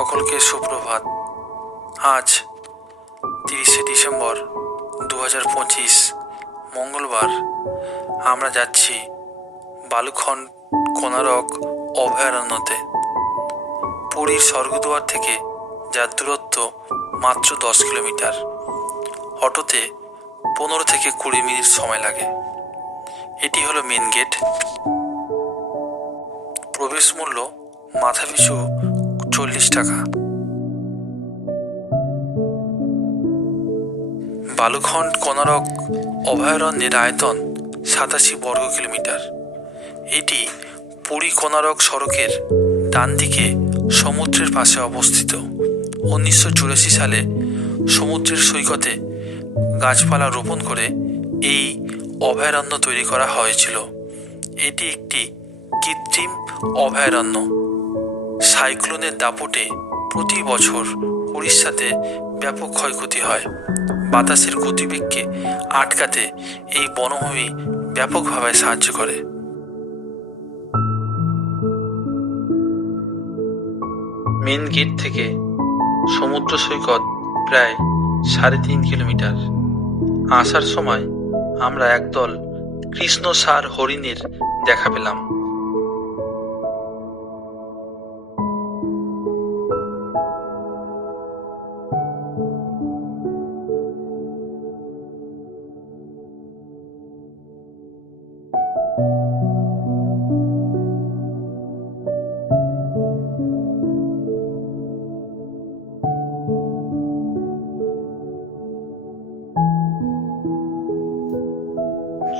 সকলকে সুপ্রভাত। আজ 30শে ডিসেম্বর 2025 মঙ্গলবার। আমরা যাচ্ছি বালুখন্ড কোনারক অভয়ারণ্যতে। পুরীর স্বর্গদুয়ার থেকে যার দূরত্ব মাত্র 10 কিলোমিটার। অটোতে 15 থেকে 20 মিনিট সময় লাগে। এটি হলো মেন গেট। প্রবেশ মূল্য মাথাপিছু 40 টাকা। বালুখন্ড কোনারক অভয়ারণ্যের আয়তন 87 বর্গ কিলোমিটার। এটি পুরী কোনারক সড়কের ডান দিকে সমুদ্রের পাশে অবস্থিত। 1984 সালে সমুদ্রের সৈকতে গাছপালা রোপণ করে এই অভয়ারণ্য তৈরি করা হয়েছিল। এটি একটি কৃত্রিম অভয়ারণ্য। সাইক্লোনের দাপটে প্রতি বছর উড়িষ্যাতে ব্যাপক ক্ষয়ক্ষতি হয়। বাতাসের গতিবেগকে আটকাতে এই বনভূমি ব্যাপকভাবে সাহায্য করে। মেন গেট থেকে সমুদ্র সৈকত প্রায় 3.5 কিলোমিটার। আসার সময় আমরা একদল কৃষ্ণসার হরিণের দেখা পেলাম।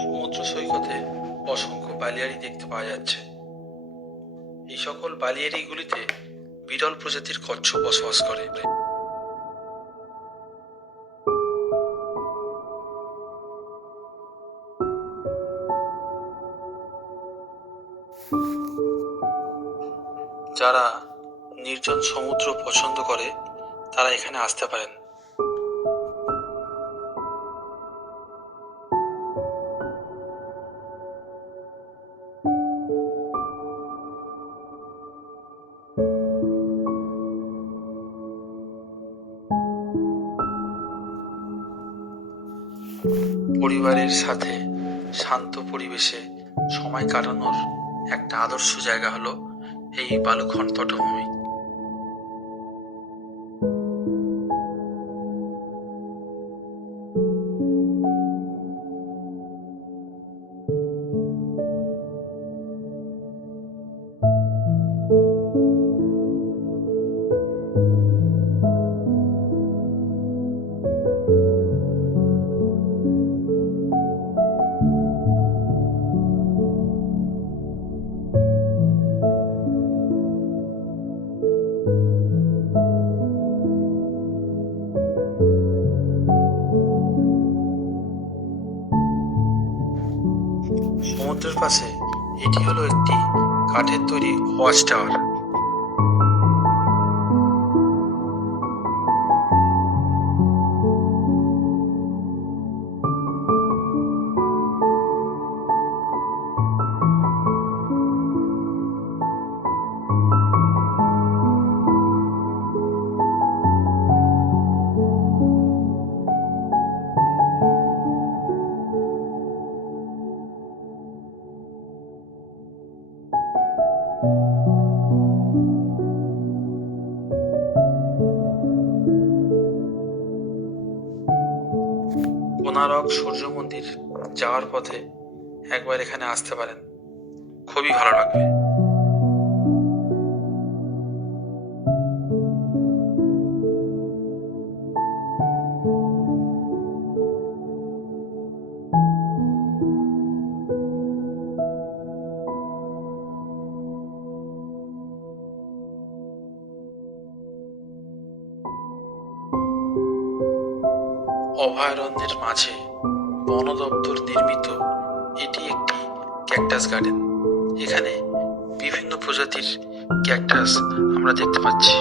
সমুদ্র সৈকতে অসংখ্য বালিয়াড়ি দেখতে পাওয়া যাচ্ছে। এই সকল বালিয়াড়িগুলিতে বিরল প্রজাতির কচ্ছপ বসবাস করে। যারা নির্জন সমুদ্র পছন্দ করে তারা এখানে আসতে পারেন। পরিবারের সাথে শান্ত পরিবেশে সময় কাটানোর একটা আদর্শ জায়গা হলো এই বালুখন্ড তটভূমি। সমুদ্রের পাশে এটি হলো একটি কাঠের তৈরি ওয়াচ টাওয়ার। কোনারক সূর্য মন্দির যাওয়ার পথে একবার এখানে আসতে পারেন, খুবই ভালো লাগবে। অভয়ারণ্যের মাঝে বন দপ্তর নির্মিত এটি একটি ক্যাকটাস গার্ডেন। এখানে বিভিন্ন প্রজাতির ক্যাকটাস আমরা দেখতে পাচ্ছি।